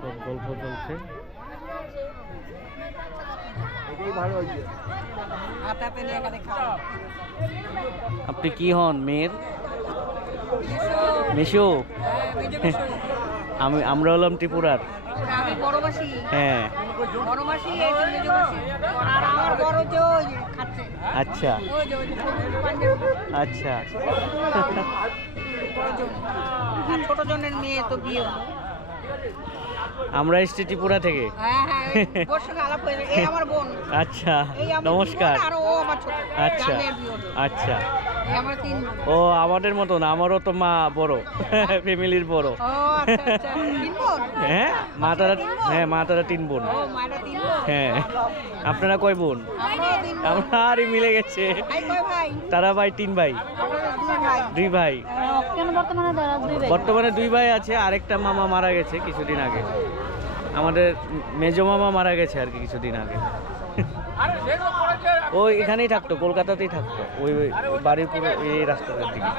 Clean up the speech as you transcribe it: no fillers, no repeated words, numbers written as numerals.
সব গল্প চলছে। আপনি কি হন মেয়ের? মিশু? আমরা হলাম ত্রিপুরার। হ্যাঁ। আচ্ছা আচ্ছা। ছোট জনের মেয়ে তো বিয়ে। আমরা এসছি ত্রিপুরা থেকে। আচ্ছা নমস্কার। আচ্ছা আচ্ছা। ও আমাদের মতন, আমারও তো মা বড়, ফ্যামিলির বড়। হ্যাঁ মা তারা 3 বোন। হ্যাঁ আপনারা কয় বোন? আমরা আরই মিলে গেছে। তারা ভাই 3 ভাই। 2 ভাই। বর্তমানে 2 ভাই আছে, আরেকটা মামা মারা গেছে কিছুদিন আগে। আমাদের মেজো মামা মারা গেছে আর কি কিছুদিন আগে। ও এখানেই থাকতো, কলকাতাতেই থাকতো, ওই বাড়ির পুরো এই রাস্তাটার দিকে।